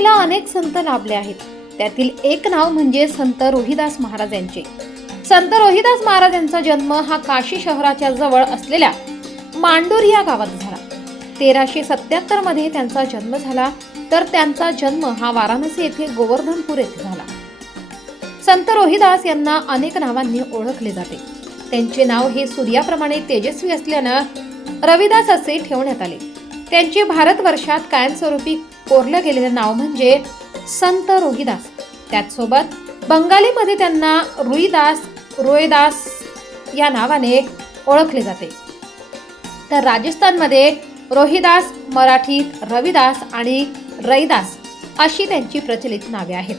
शिवसृष्टीला अनेक संत लाभले आहेत. त्यातील एक नाव म्हणजे संत रोहिदास महाराज यांचे. संत रोहिदास महाराज यांचा जन्म हा काशी शहराच्या जवळ असलेल्या मांडूर या गावात झाला. 1377 मध्ये त्यांचा जन्म झाला, तर त्यांचा जन्म हा वाराणसी येथे गोवर्धनपूर येथे झाला. संत रोहिदास यांना अनेक नावांनी ओळखले जाते. त्यांचे नाव हे सूर्याप्रमाणे तेजस्वी असल्यानं रविदास असे ठेवण्यात आले. त्यांचे भारतवर्षात कायमस्वरूपी कोरलं गेलेले नाव म्हणजे संत रोहिदास. त्याचसोबत बंगालीमध्ये त्यांना रोहिदास या नावाने ओळखले जाते. तर राजस्थानमध्ये रोहिदास, मराठीत रविदास आणि रैदास अशी त्यांची प्रचलित नावे आहेत.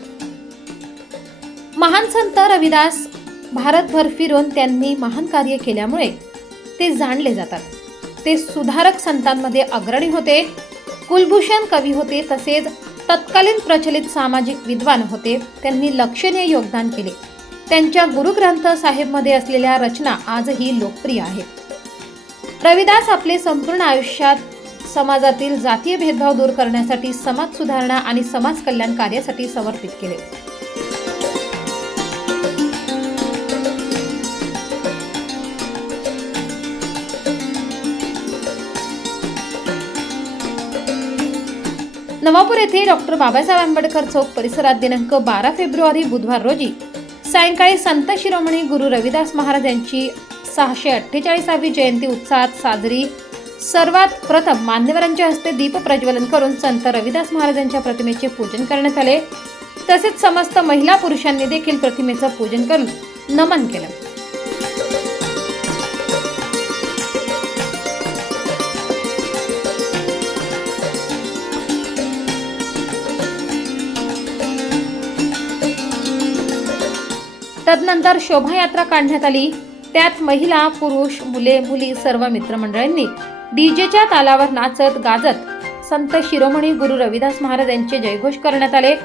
महान संत रविदास भारतभर फिरून त्यांनी महान कार्य केल्यामुळे ते जाणले जातात. ते सुधारक संतांमध्ये अग्रणी होते, कुलभूषण कवी होते, तसेच तत्कालीन प्रचलित सामाजिक विद्वान होते. त्यांनी लक्षणीय योगदान केले. त्यांच्या गुरुग्रंथ साहेबमध्ये असलेल्या रचना आजही लोकप्रिय आहेत. रविदास आपले संपूर्ण आयुष्यात समाजातील जातीय भेदभाव दूर करण्यासाठी, समाज सुधारणा आणि समाज कल्याण कार्यासाठी समर्पित केले. नवापूर येथे डॉक्टर बाबासाहेब आंबेडकर चौक परिसरात दिनांक 12 फेब्रुवारी बुधवार रोजी सायंकाळी संत शिरोमणी गुरु रविदास महाराज यांची 648वी जयंती उत्साहात साजरी. सर्वात प्रथम मान्यवरांच्या हस्ते दीप प्रज्वलन करून संत रविदास महाराजांच्या प्रतिमेचे पूजन करण्यात आले. तसेच समस्त महिला पुरुषांनी देखील प्रतिमेचं पूजन करून नमन केलं. तदनंतर शोभायात्रा काढण्यात आली. त्यात महिला, पुरुष, मुले, मुली सर्व मित्रमंडळींनी डीजेच्या तालावर नाचत गाजत संत शिरोमणी गुरु रविदास महाराज यांचे जयघोष करण्यात आले.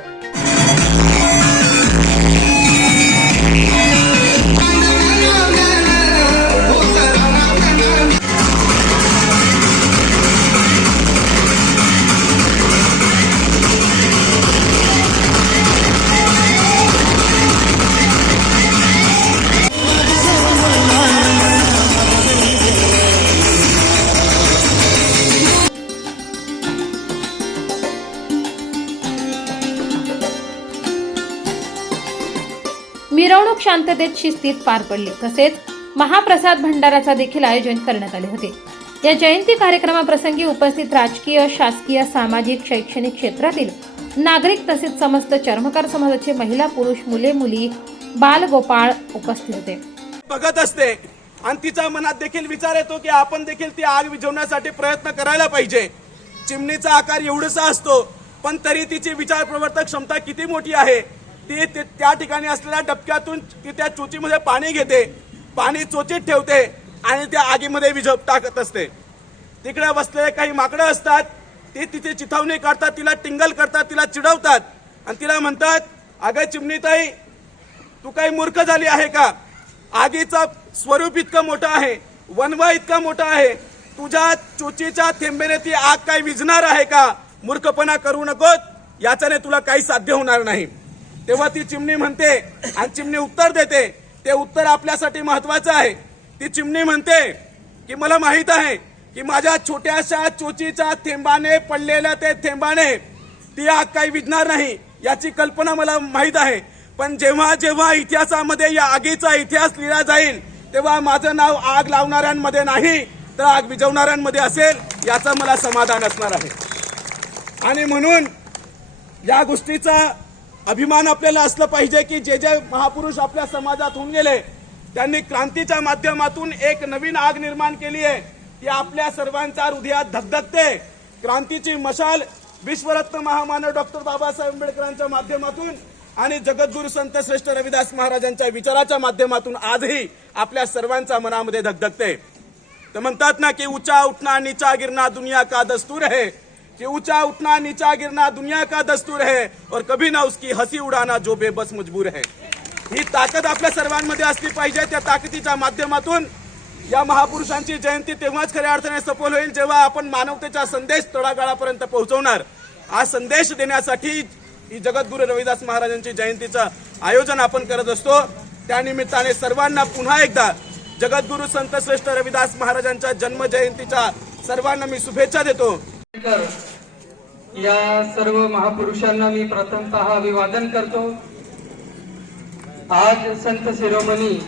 मिरवणूक शांततेत शिस्तीत पार पडली. तसेच महाप्रसाद भंडाराचा देखील आयोजन करण्यात आले होते. या जयंती कार्यक्रमाप्रसंगी उपस्थित राजकीय, शासकीय, सामाजिक, शैक्षणिक क्षेत्रातील नागरिक तसेच समस्त चर्मकार समाजाचे महिला, पुरुष, मुले, मुली, बाल, गोपाळ उपस्थित होते. बघत असते आणि तिच्या मनात देखील विचार येतो की आपण देखील ती आग विझवण्यासाठी प्रयत्न करायला पाहिजे. चिमणीचा आकार एवढासा असतो, पण तरी तिची विचार प्रवर्तक क्षमता किती मोठी आहे. ती त्या ठिकाणी असलेल्या डबक्यातून ती त्या चोचीमध्ये पाणी घेते, पाणी चोचीत ठेवते आणि त्या आगीमध्ये टाकत असते. तिकडे बसलेले काही माकडं असतात, ते तिथे चिथावणी काढतात, तिला टिंगल करतात, तिला चिडवतात आणि तिला म्हणतात, अगं चिमणीताई, तू काही मूर्ख झाली आहे का? आगीचा स्वरूप इतकं मोठं आहे, वनवा इतका मोठा आहे, तुझ्या चोचीच्या थेंबेने ती आग काय विझणार आहे का? मूर्खपणा करू नकोस, याच्याने तुला काही साध्य होणार नाही. तेव्हा ती चिमणी म्हणते आणि चिमणी उत्तर देते. ते उत्तर आपल्यासाठी महत्वाचं आहे. ती चिमणी म्हणते की मला माहित आहे की माझ्या छोट्याशा चोचीच्या थेंबाने पडलेल्या ते थेंबाने ती आग काही विझणार नाही, याची कल्पना मला माहित आहे. पण जेव्हा जेव्हा इतिहासामध्ये या आगीचा इतिहास लिहिला जाईल, तेव्हा माझं नाव आग लावणाऱ्यांमध्ये नाही तर आग विझवणाऱ्यांमध्ये असेल, याचं मला समाधान असणार आहे. आणि म्हणून या गोष्टीचा अभिमान आपल्याला असलं पाहिजे की जे जे महापुरुष आपल्या समाजात होऊन गेले, त्यांनी क्रांतीच्या माध्यमातून एक नवीन आग निर्माण केली आहे. ती आपल्या सर्वांच्या हृदयात धगधगते. क्रांतीची मशाल विश्वरत्न महामानव डॉक्टर बाबासाहेब आंबेडकरांच्या माध्यमातून आणि जगद्गुरु संत श्रेष्ठ रविदास महाराजांच्या विचाराच्या माध्यमातून आजही आपल्या सर्वांच्या मनामध्ये धगधगते. तर म्हणतात ना की ऊंचा उठना नीचा गिरना दुनिया का दस्तूर है, कि ऊंचा उठना नीचा गिरना दुनिया का दस्तूर है और कभी ना उसकी हंसी उड़ाना जो बेबस मजबूर है. ही ताकद आपल्या सर्वांमध्ये असली पाहिजे. त्या ताकदीच्या माध्यमातून या महापुरुषांची जयंती तेव्हाच खऱ्या अर्थाने सफल होईल जेव्हा आपण मानवतेचा संदेश तळागाळापर्यंत पोहोचवणार. हा संदेश देण्यासाठी ही जगद्गुरू रविदास महाराजांची जयंतीचं आयोजन आपण करत असतो। त्यानिमित्ताने सर्वांना पुन्हा एकदा जगद्गुरू संत श्रेष्ठ रविदास महाराजांच्या जन्म जयंतीच्या सर्वांना मी शुभेच्छा देतो। या सर्व महापुरुषांना मी प्रथमतः अभिवादन करतो। आज संत शिरोमणी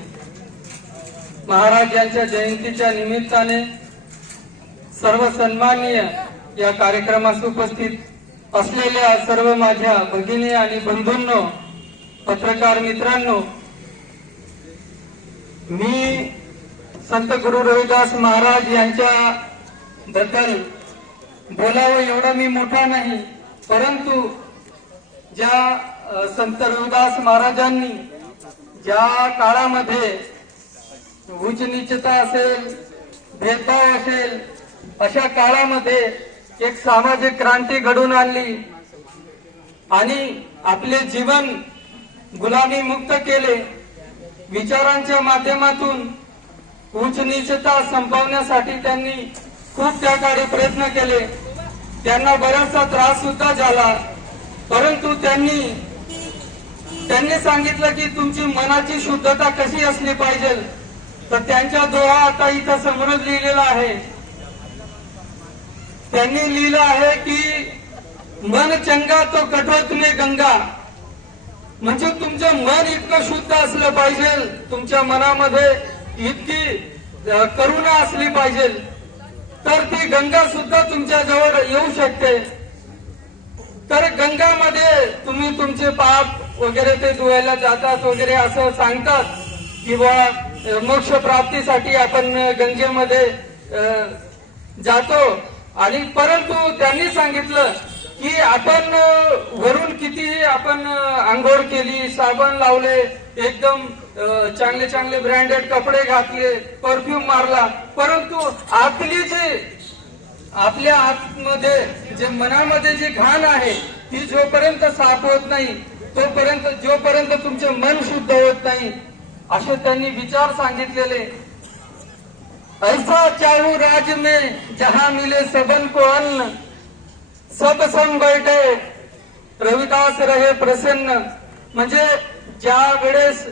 महाराज यांच्या जयंतीच्या निमित्ताने सर्व सन्माननीय या कार्यक्रमास उपस्थित असलेल्या सर्व माझ्या भगिनी आणि बंधूंनो, पत्रकार मित्रांनो, मी संत गुरु रविदास महाराज यांच्या बद्दल बोलावं एवढा मी मोठा नाही, परंतु ज्या संत रविदास महाराजांनी ज्या काळामध्ये उच्च नीचता असेल, भेदभाव असेल, अशा काळामध्ये एक सामाजिक क्रांती घडवून आणली आणि आपले जीवन गुलामी मुक्त केले। विचारांच्या माध्यमातून उच्च नीचता संपवण्यासाठी त्यांनी खूप त्या काळी प्रयत्न केले। त्यांना बराचसा त्रास सुद्धा झाला, परंतु त्यांनी सांगितलं की तुमची मनाची शुद्धता कशी असली पाहिजे, तर त्यांच्या दोहा आता इथं समोरच लिहिलेला आहे। त्यांनी लिहिलं आहे की मन चंगा तो कठोर में गंगा, म्हणजे तुमचं मन इतकं शुद्ध असलं पाहिजे, तुमच्या मनामध्ये इतकी करुणा असली पाहिजे, तर ती गंगा सुद्धा तुमच्या जवळ येऊ शकते। तर गंगामध्ये तुम्ही तुमचे पाप वगैरे ते धुवायला जातात वगैरे असं सांगतात किंवा मोक्ष प्राप्तीसाठी आपण गंगेमध्ये जातो, आणि परंतु त्यांनी सांगितलं की आपण वरून कितीही आपण आंघोळ केली, साबण लावले, एकदम चांगले चांगले ब्रँडेड कपडे घातले, परफ्यूम मारला, परंतु आपली जी आपल्या आतमध्ये जे मनामध्ये जी घाण आहे ती जोपर्यंत साफ होत नाही, जोपर्यंत तुमचे मन शुद्ध होत नाही, असे त्यांनी विचार सांगितलेले। ऐसा चाहूं राज में जहां मिले सबन को अन्न, सब सम बैठे रविदास रहे प्रसन्न। म्हणजे ज्या वेळेस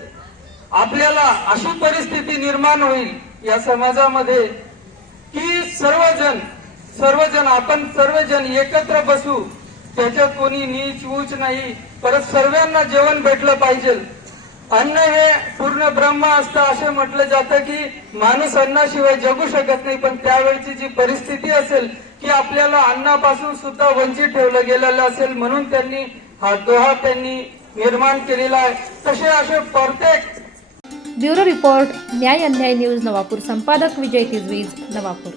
आपल्याला अशी परिस्थिती निर्माण होईल या समाजामध्ये की सर्वजण आपण सर्वजण एकत्र बसू, त्याच्यात कोणी नीच उच नाही, परत सर्वांना जेवण भेटलं पाहिजे। अन्न हे पूर्ण ब्रह्म असतं असे म्हटलं जातं की माणूस अन्नाशिवाय जगू शकत नाही, पण त्यावेळची जी परिस्थिती असेल की आपल्याला अन्नापासून सुद्धा वंचित ठेवलं गेलेलं असेल, म्हणून त्यांनी हा दोहा त्यांनी निर्माण केलेला आहे। तसे असे प्रत्येक ब्युरो रिपोर्ट न्याय अन्याय न्यूज नवापूर। संपादक विजय तिजवीज, नवापूर।